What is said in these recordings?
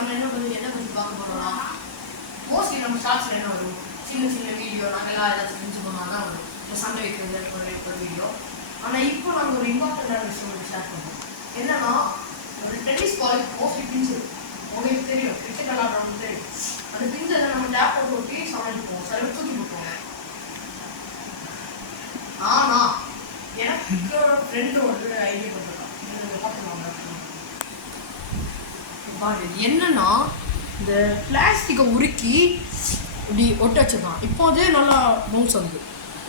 நம்ம என்ன பற்றி பார்க்க போகிறோம்னா மோஸ்ட்லி நம்ம ஷார்ட்ஸில் என்ன வரும் சின்ன சின்ன வீடியோ நாங்கள் எல்லாம் ஏதாச்சும் செஞ்சு போனால் தான் வரும் இப்போ சண்டை வைக்கிறது ஒரு வீடியோ. ஆனால் இப்போ நாங்கள் ஒரு இம்பார்ட்டண்டான விஷயம் வந்து ஷேர் பண்ணுவோம். என்னன்னா ஒரு டென்னிஸ் பால் மோஸ்ட்லி பிஞ்சு உங்களுக்கு தெரியும், கிரிக்கெட் விளாட்றவங்களுக்கு தெரியும். அந்த பிஞ்சை நம்ம டேப் போட்டு ஒட்டி சமைப்போம், சில தூக்கி போட்டுருவோம். ஆனால் எனக்கு ஃப்ரெண்டு ஒரு ஐடியா பண்ணிருக்கான். என்னன்னா இந்த பிளாஸ்டிக்கை உருக்கி இப்படி ஒட்ட வச்சுருக்கான். இப்போ அதே நல்லா பவுன்ஸ் ஆகுது.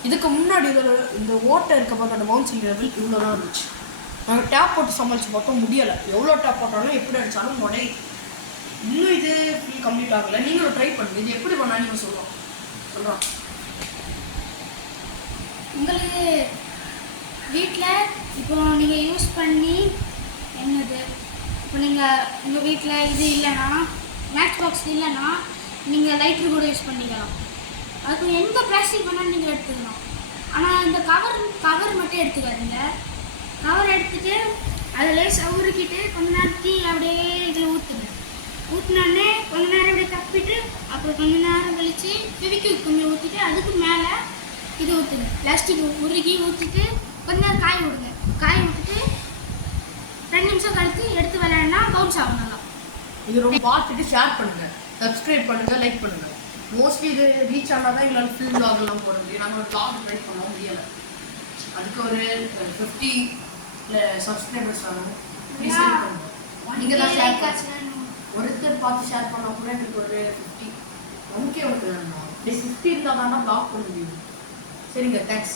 இதுக்கு முன்னாடி இதில் இந்த ஓட்டை இருக்க பார்த்து அந்த பவுன்சிங் லெவல் இவ்வளோ தான் இருந்துச்சு. நாங்கள் டேப் போட்டு சமாளித்து பார்த்தோம், முடியலை. எவ்வளோ டேப் போட்டாலும் எப்படி அடித்தாலும் உடை. இன்னும் இது ஃபுல் கம்ப்ளீட் ஆகலை. நீங்களும் ட்ரை பண்ணுங்க. இது எப்படி பண்ணால் நீங்கள் சொல்கிறான் உங்களுக்கு வீட்டில் இப்போ நீங்கள் யூஸ் பண்ணி என்னது இப்போ நீங்கள் உங்கள் வீட்டில் இது இல்லைன்னா மேட்ச் பாக்ஸ் இல்லைன்னா நீங்கள் லைட்ரு கூட யூஸ் பண்ணிக்கலாம். அதுக்கு எந்த பிளாஸ்டிக் வேணாலும் நீங்கள் எடுத்துக்கலாம். ஆனால் இந்த கவர் மட்டும் எடுத்துக்காதீங்க. கவர் எடுத்துகிட்டு அதில் சவுருக்கிட்டு கொஞ்ச நேரத்தி அப்படியே இதில் ஊற்றினோடனே கொஞ்ச நேரம் அப்படியே தப்பிட்டு அப்புறம் கொஞ்ச நேரம் கழித்து ஃபெவிக்விக் கொஞ்சம் ஊற்றிட்டு அதுக்கு மேலே இது ஊற்றுங்க. பிளாஸ்டிக் உருகி ஊற்றிட்டு கொஞ்ச நேரம் காய விடுங்க. காய விட்டுட்டு 2 நிமிஷம் கழித்து எடுத்து விளையாடினா பவுன்ஸ் ஆகும் நல்லா. இது ரொம்ப பார்த்துட்டு ஷேர் பண்ணுங்கள், சப்ஸ்கிரைப் பண்ணுங்கள், லைக் பண்ணுங்கள். மோஸ்ட்லி இது ரீச் ஆனால் தான் எங்களால் ஃபுல் விளாக்லாம் போட முடியும். நாங்கள் ஒரு விளாக் ட்ரை பண்ண முடியலை. அதுக்கு ஒரு 50 சப்ஸ்கிரைபர்ஸ் ஆகும். நீங்கள் தான் ஷேர் பண்ணுங்கள். ஒருத்தர் பார்த்து ஷேர் பண்ணால் கூட எனக்கு ஒரு 50 1K வேணும். 50 இருந்தால் தானே விளாக் பண்ண முடியும். சரிங்க, தேங்க்ஸ்.